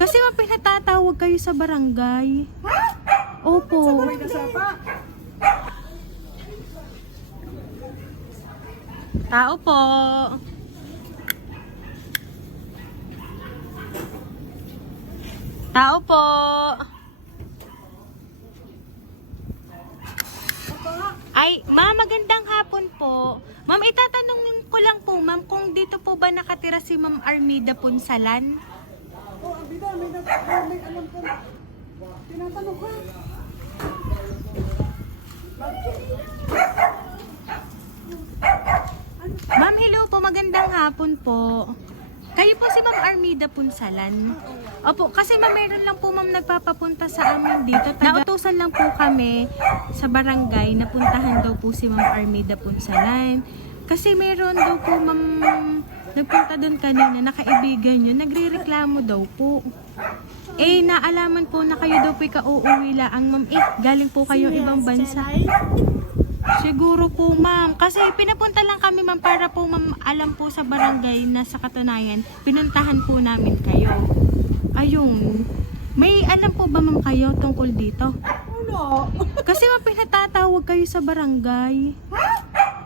Kasi pinatawag kayo sa barangay. Opo. Tao po. Tao po. Ay, ma'am, magandang hapon po. Ma'am, itatanong ko lang po, ma'am, kung dito po ba nakatira si Ma'am Armida Punsalan? Oh, Abida, may alam ko. Tinatanong ka. Ma'am, hello po, magandang hapon po. Kayo po si Ma'am Armida Punsalan? Opo, kasi ma'am, meron lang po ma'am nagpapapunta sa amin dito. Nautusan lang po kami sa barangay na puntahan daw po si Ma'am Armida Punsalan. Kasi meron daw po ma'am nagpunta doon kanina na kaibigan nyo, nagre-reklamo daw po. Eh, naalaman po na kayo daw po ka-uuwi lang ma'am. Eh, galing po kayo ibang bansa. Siguro po ma'am, kasi pinapunta lang kami ma'am para po ma'am alam po sa barangay na sa katunayan, pinuntahan po namin kayo. Ayun, may alam po ba ma'am kayo tungkol dito? Ano? Kasi ma'am pinatawag kayo sa barangay.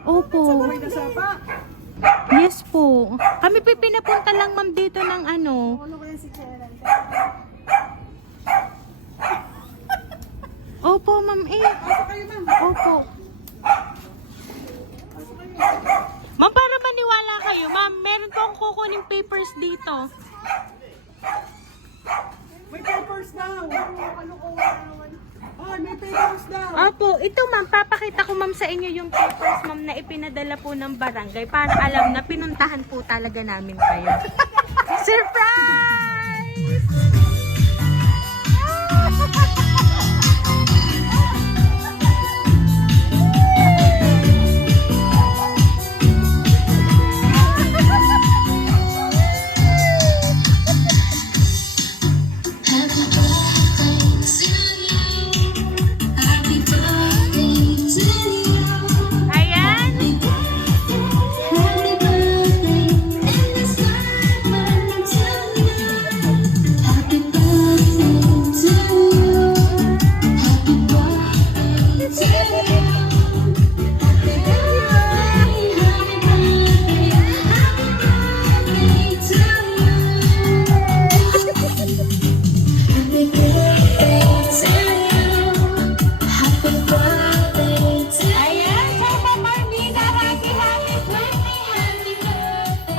Opo. May nasapa? Yes po. Kami po pinapunta lang ma'am dito ng ano. Ano kaya si Cheran? Opo ma'am eh. Pasok kayo, ma'am. Opo. Ma'am, para maniwala kayo, ma'am, meron po akong kukuning papers dito. May papers daw. Ano ko naman? Oh, may papers daw. Opo, ito ma'am, papakita ko ma'am sa inyo yung papers ma'am na ipinadala po ng barangay para alam na pinuntahan po talaga namin kayo. Surprise!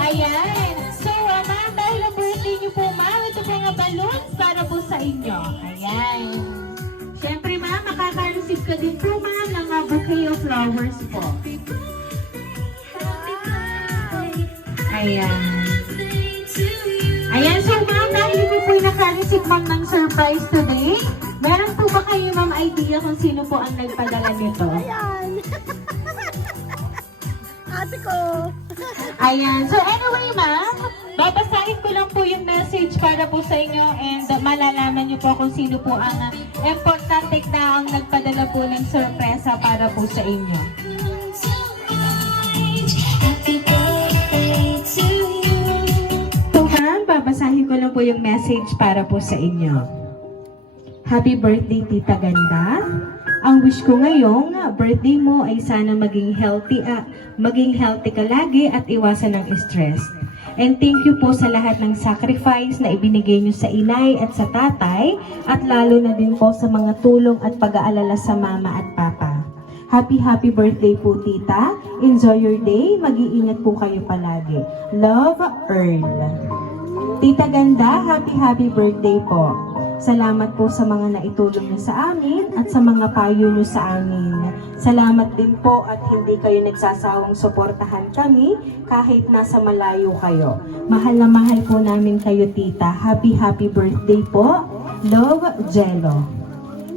Ayan. So, ma'am, dahil ang birthday niyo po, ma'am, ito po nga balloons para po sa inyo. Ayan. Siyempre, ma'am, makaka-receive ka din po, ma'am, ng bouquet of flowers po. Ayan. Ayan, so ma'am, dahil niyo po yung naka-receive, ma'am, ng surprise today, meron po ba kayo, ma'am, idea kung sino po ang nagpadala nito? Ayan. Ate ko. Ayan. So anyway, ma'am, babasahin ko lang po yung message para po sa inyo and malalaman niyo po kung sino po ang importante na ang nagpadala po ng sorpresa para po sa inyo. So ma'am, babasahin ko lang po yung message para po sa inyo. Happy birthday, Tita Ganda. Ang wish ko ngayong birthday mo ay sana maging healthy ka lagi at iwasan ng stress. And thank you po sa lahat ng sacrifice na ibinigay nyo sa inay at sa tatay at lalo na din po sa mga tulong at pag-aalala sa mama at papa. Happy birthday po, Tita. Enjoy your day. Mag-iingat po kayo palagi. Love, Earl. Tita Ganda, happy birthday po. Salamat po sa mga naitulong niyo sa amin at sa mga payo niyo sa amin. Salamat din po at hindi kayo nagsasawang suportahan kami kahit nasa malayo kayo. Mahal na mahal po namin kayo, Tita. Happy birthday po. Love, Jello.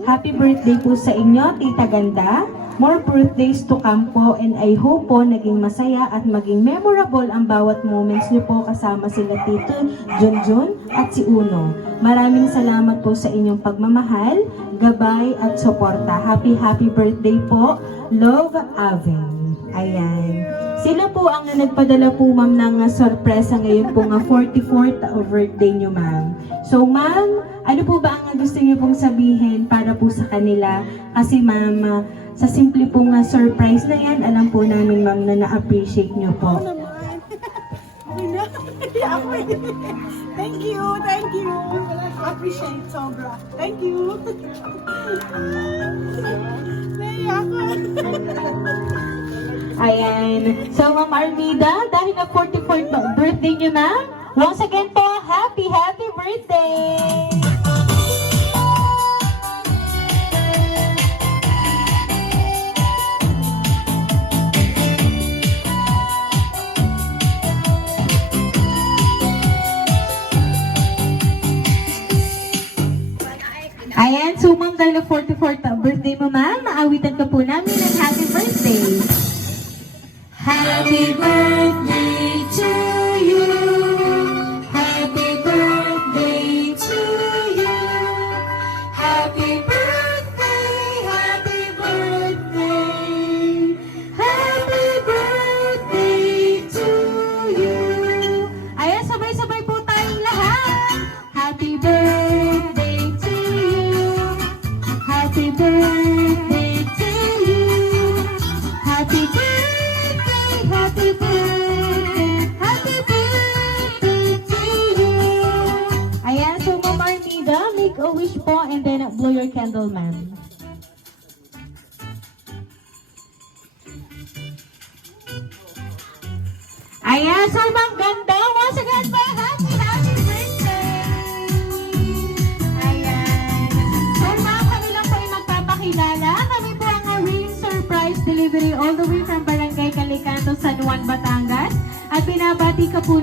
Happy birthday po sa inyo, Tita Ganda. More birthdays to come po and I hope po naging masaya at maging memorable ang bawat moments niyo po kasama sila Tito Junjun at si Uno. Maraming salamat po sa inyong pagmamahal, gabay at suporta. Happy birthday po. Love, Aven. Ayan. Sila po ang nagpadala po ma'am ng sorpresa ngayon po nga 44th birthday nyo ma'am. So ma'am, ano po ba ang gusto niyo pong sabihin para po sa kanila? Kasi ma'am, sa simple pong surprise na yan, alam po namin ma'am na na-appreciate nyo po. Naman. Ako eh. Thank you, thank you. Appreciate sobra. Thank you. Naiyak ako. Ayan. So ma'am Armida, dahil na 44th birthday nyo ma'am, once again po, happy birthday! Ayan, so ma'am, dahil na 44th birthday mo ma'am, maawitan ka po namin ng happy birthday. Happy birthday to you. Happy birthday to you. Happy birthday, happy birthday. Happy birthday to you. Ayan, sabay-sabay po tayong lahat. Happy birthday to you. Happy birthday to you. Happy birthday, happy birthday, happy birthday to you. Ayan, so Ma'am Armida, make a wish po and then blow your candle, ma'am. Ayan, so Ma'am Ganda, once again po, happy birthday! Ayan. So Ma'am, kami lang po ay magpapakilala. Kami po ang Rain Surprise Delivery all the way from Barangay Calicanto, San Juan, Batangas. At pinabati ka po